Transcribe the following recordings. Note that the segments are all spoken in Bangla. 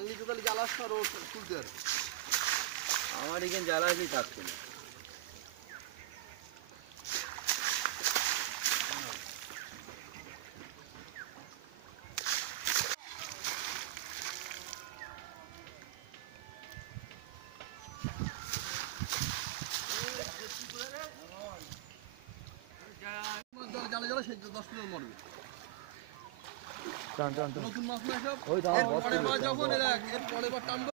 আংলি কোদালি জ্বালাস আর ও তুলতে আর আমার এখানে জ্বালা আসলেই থাকছে না। জ্বালা জ্বালা সেই 10 মিনিট মরবে। নতুন মাছ না সব যখন এর পরে বার টানবো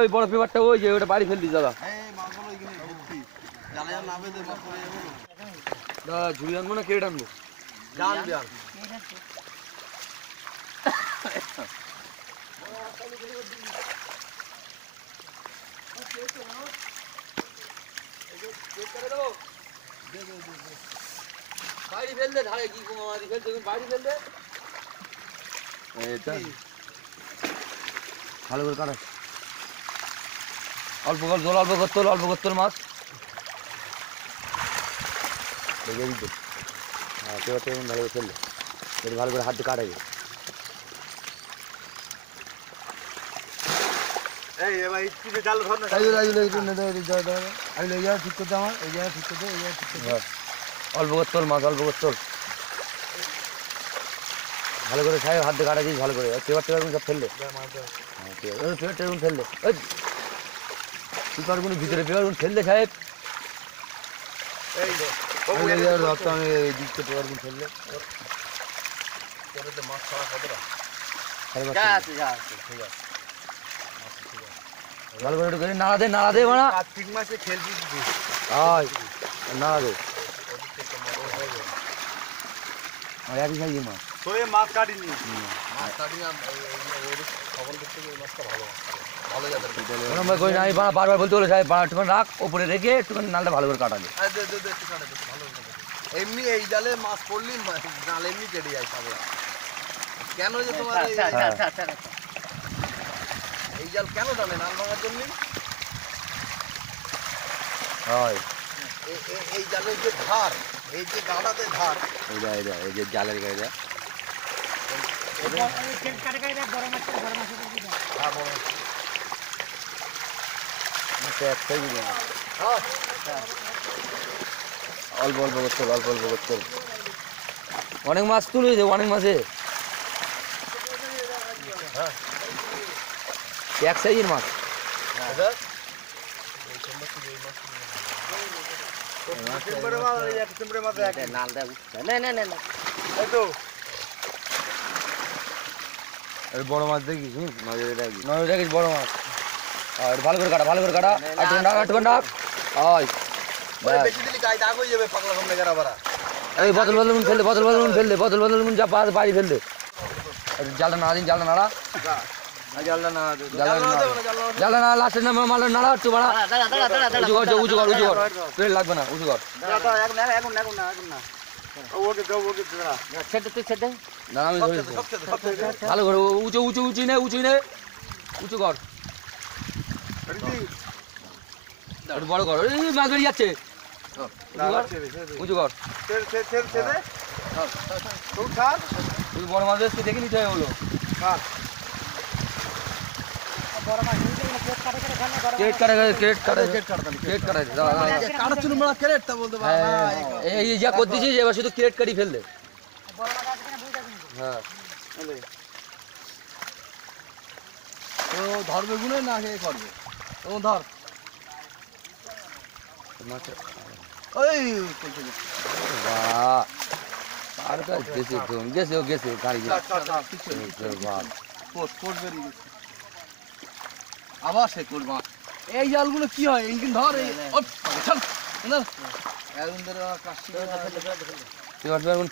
ওই বড় পেপারটা ওই যে ওটা বাড়ি ফেল দিস দাদা। মাছগুলো এখানে ভর্তি জ্বালা জ্বালা নামে দে মাছ পড়ে যাবে না। দাদা ঝুড়ি আনবো না কেটে আনবো? জান জান বাড়ি ফেল দে ধারে কি কুমারি ফেল তুমি বাড়ি ফেল দে। এটা ভালো করে কাটা অল্প কর জল অল্প করতল মাছ লেগে দিতে। হ্যাঁ পেপারটা এমন ভালো করে ফেললে এটা ভালো করে হাত দিয়ে কাটাবে। অল্প করতল মাছ অল্প করতল ভালো করে সাহেব হাত দিয়ে কাটা দিস ভালো করে পেপার সব ফেললে। পেপার টেরগুন ফেললে পেপারগুলো ভিতরে পেপারগুলো ফেললে সাহেব। পেপারগুলো ফেললে মাছ ছাড়া কতটা ভালো করে একটু নাড়া দে মানে কার্তিক মাসে খেলবি নাড়া দে একই সাইজের মাছ মাছ কাটিনি মাছ কাটিনি খবর দেখতে গিয়ে মাছটা ভালো ভালো যাবে আমি বারবার বলতে বলে সাহেব একটুখানি রাখ ওপরে রেখে একটুখানি নালটা ভালো করে কাটাবে। এমনি এই জালে মাছ পড়লি জাল এমনি কেটে যায় সবাই। কেন যে তোমার এই জাল কেন টানে নাল ভাঙার জন্য? এই জালের যে ধার এই যে গাড়াতে ধার এই যে জালের গাড়িটা অল্প করতে অনেক মাছ তুলে অনেক মাছে এক সাইজের মাছ। বড় মাছ দেখিস নজরে দেখিস বড় মাছ ভালো করে কাটা বোতল যা বাড়ি ফেললে জালটা নাড়া জালটা না লাস্টের নামে মাল নাড়া একটু বাড়া উঁচু কর পেট লাগবে না উঁচু কর ভালো করে উঁচু নে উঁচু কর বড় কর মাছ বেরিয়ে যাচ্ছে উঁচু কর তুই বড় মাছ এসে দেখে নিতে হলো এবার শুধু ক্রেট কাটি ফেললে। হ্যাঁ ও ধরবে গুনে না খেয়ে করবে ও ধর গেছে গাড়ি আবার সে করবা। এই জালগুলো কি হয় এইদিন ধর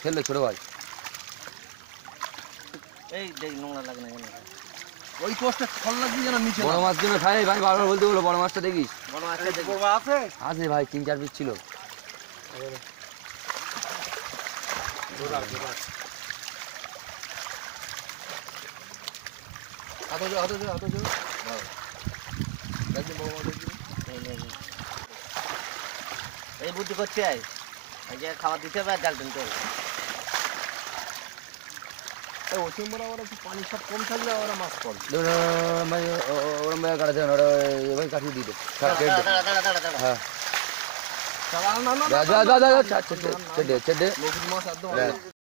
ফেললে ছোট ভাই ওই পোস্টে ফল লাগবে যেন নিচে বড় মাছ জন্য খাই ভাই বারবার বলতে বলো বড় মাছটা দেখিস আছে ভাই 3-4 পিস ছিল। এই বুদ্ধি করছে খাবার দিতে হবে আর জাল টানতে হবে। এই ওসিম বরাবর একটু পানি সব কম থাকলে ওরা মাছ পড়ে। ওরম ভাবে কাটাতে হবে না, ওটা এভাবে কাটিয়ে দিতে হ্যাঁ না না না যা যা যা যা ছেড়ে দে নদীর মাছ একদম হ্যাঁ